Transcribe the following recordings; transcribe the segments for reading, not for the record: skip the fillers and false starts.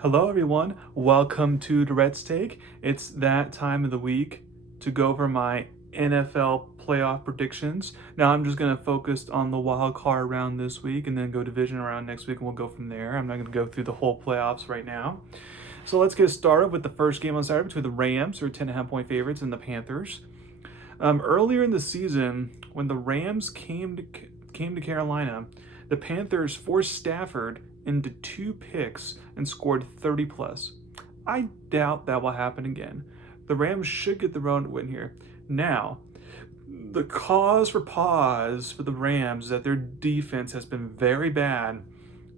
Hello, everyone. Welcome to Durrett's Take. It's that time of the week to go over my NFL playoff predictions. Now, I'm just going to focus on the wild card round this week and then go division round next week, and we'll go from there. I'm not going to go through the whole playoffs right now. So let's get started with the first game on Saturday between the Rams, who are 10.5-point favorites, and the Panthers. Earlier in the season, when the Rams came to Carolina, the Panthers forced Stafford into 2 picks and scored 30 plus. I doubt that will happen again. The Rams should get the road win here. Now, the cause for pause for the Rams is that their defense has been very bad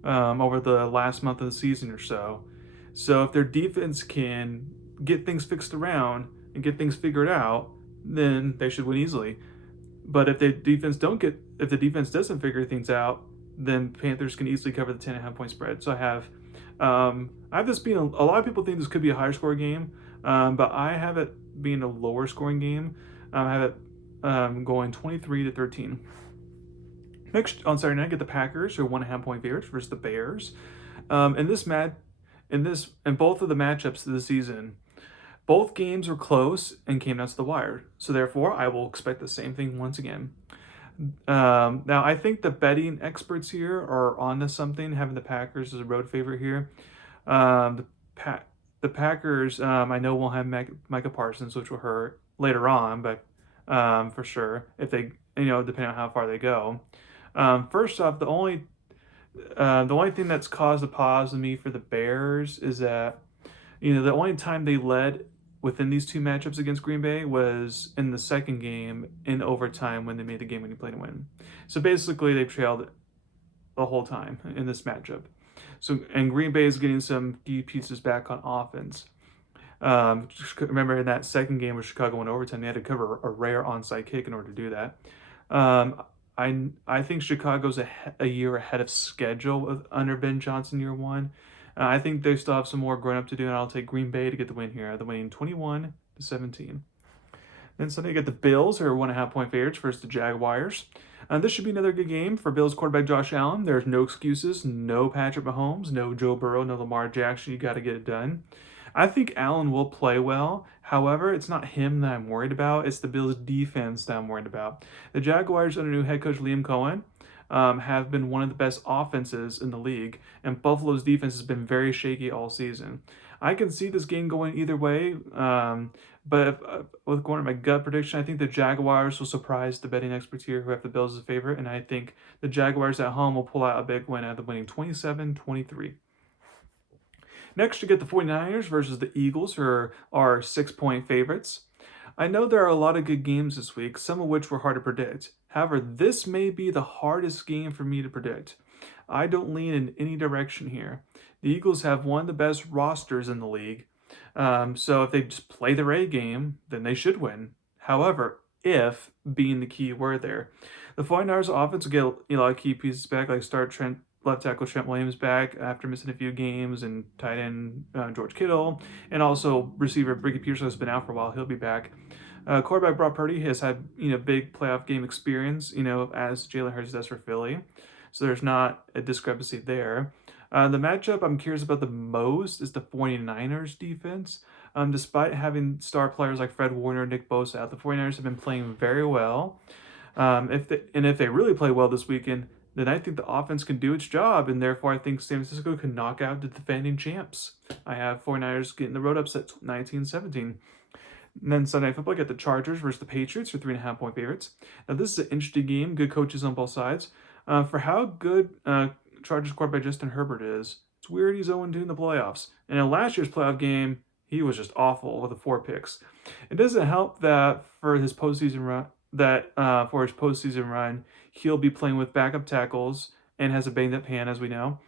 over the last month of the season or so. So if their defense can get things fixed around and get things figured out, then they should win easily. But if the defense doesn't figure things out, then Panthers can easily cover the 10.5-point spread. So I have this being a lot of people think this could be a higher score game, but I have it being a lower scoring game. I have it going 23-13. Next on Saturday night, get the Packers, who are 1.5-point favorites, versus the Bears. In both of the matchups of the season, both games were close and came down to the wire. So therefore, I will expect the same thing once again. Now, I think the betting experts here are onto something, having the Packers as a road favorite here. The Packers, I know won't have Micah Parsons, which will hurt later on, but for sure, if they, depending on how far they go. First off, the only thing that's caused a pause in me for the Bears is that, the only time they led within these two matchups against Green Bay was in the second game in overtime when they made the game-winning play to win. So basically, they've trailed the whole time in this matchup. And Green Bay is getting some key pieces back on offense. Remember in that second game where Chicago went overtime, they had to cover a rare onside kick in order to do that. I think Chicago's a year ahead of schedule under Ben Johnson year one. I think they still have some more growing up to do, and I'll take Green Bay to get the win here. The winning 21-17. Then Sunday, you get the Bills, who are 1.5-point favorites, versus the Jaguars. This should be another good game for Bills quarterback Josh Allen. There's no excuses, no Patrick Mahomes, no Joe Burrow, no Lamar Jackson. You got to get it done. I think Allen will play well. However, it's not him that I'm worried about. It's the Bills' defense that I'm worried about. The Jaguars, under new head coach Liam Cohen, have been one of the best offenses in the league, and Buffalo's defense has been very shaky all season. I can see this game going either way, with going to my gut prediction, I think the Jaguars will surprise the betting experts here who have the Bills as a favorite, and I think the Jaguars at home will pull out a big win, the winning 27-23. Next, you get the 49ers versus the Eagles, who are 6-point favorites. I know there are a lot of good games this week, some of which were hard to predict. However, this may be the hardest game for me to predict. I don't lean in any direction here. The Eagles have one of the best rosters in the league, so if they just play their A game, then they should win. However, if being the key word there, the 49ers offense will get a lot of key pieces back, like left tackle Trent Williams back after missing a few games, and tight end George Kittle, and also receiver Ricky Peterson has been out for a while. He'll be back. Quarterback Brock Purdy has had big playoff game experience, as Jalen Hurts does for Philly, so there's not a discrepancy there. The matchup I'm curious about the most is the 49ers defense. Despite having star players like Fred Warner and Nick Bosa out, the 49ers have been playing very well. If they really play well this weekend, then I think the offense can do its job, and therefore I think San Francisco can knock out the defending champs. I have 49ers getting the road upset 19-17. And then Sunday Night Football, get the Chargers versus the Patriots for 3.5-point favorites. Now this is an interesting game, good coaches on both sides. For how good Chargers quarterback Justin Herbert is, it's weird he's 0-2 in the playoffs. And in last year's playoff game, he was just awful with the 4 picks. It doesn't help that for his postseason run, he'll be playing with backup tackles and has a banged up hand, as we know.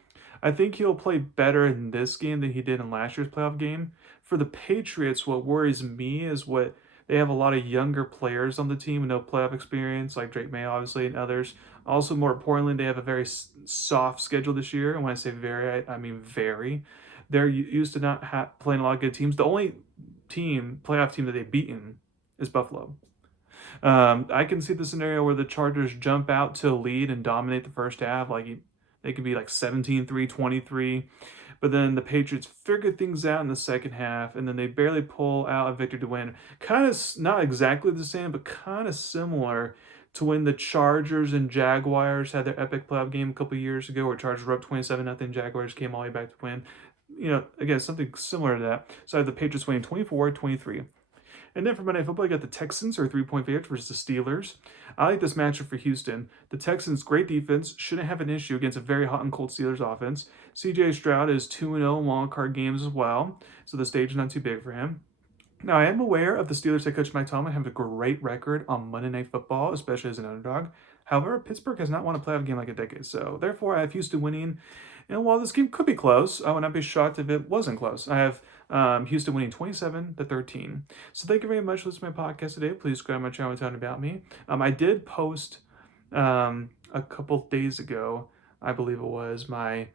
I think he'll play better in this game than he did in last year's playoff game. For the Patriots, what worries me is they have a lot of younger players on the team with no playoff experience, like Drake May, obviously, and others. Also, more importantly, they have a very soft schedule this year. And when I say very, I mean very. They're used to not playing a lot of good teams. The only playoff team that they've beaten is Buffalo. I can see the scenario where the Chargers jump out to a lead and dominate the first half. Like they could be like 17-3, 23. but then the Patriots figured things out in the second half, and then they barely pull out a victory to win. Kind of not exactly the same, but kind of similar to when the Chargers and Jaguars had their epic playoff game a couple years ago, where Chargers were up 27-0, Jaguars came all the way back to win. Again, something similar to that. So I have the Patriots winning 24-23. And then for Monday Night Football, I got the Texans are 3-point favorites versus the Steelers. I like this matchup for Houston. The Texans, great defense, shouldn't have an issue against a very hot and cold Steelers offense. CJ Stroud is 2-0 in wild card games as well, so the stage is not too big for him. Now, I am aware of the Steelers head coach Mike Tomlin having a great record on Monday Night Football, especially as an underdog. However, Pittsburgh has not won a playoff game like a decade, so therefore I have Houston winning. And while this game could be close, I would not be shocked if it wasn't close. I have Houston winning 27-13. So thank you very much for listening to my podcast today. Please subscribe to my channel and tell me about me. I did post a couple days ago, I believe it was, my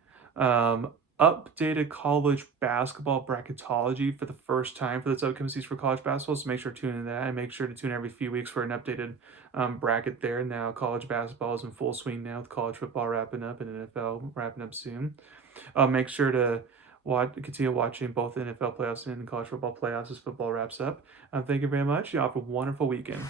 updated college basketball bracketology for the first time for this upcoming season for college basketball. So make sure to tune in to that, and make sure to tune in every few weeks for an updated bracket there. Now college basketball is in full swing now with college football wrapping up and NFL wrapping up soon. Make sure to continue watching both the NFL playoffs and college football playoffs as football wraps up. Thank you very much. You all have a wonderful weekend.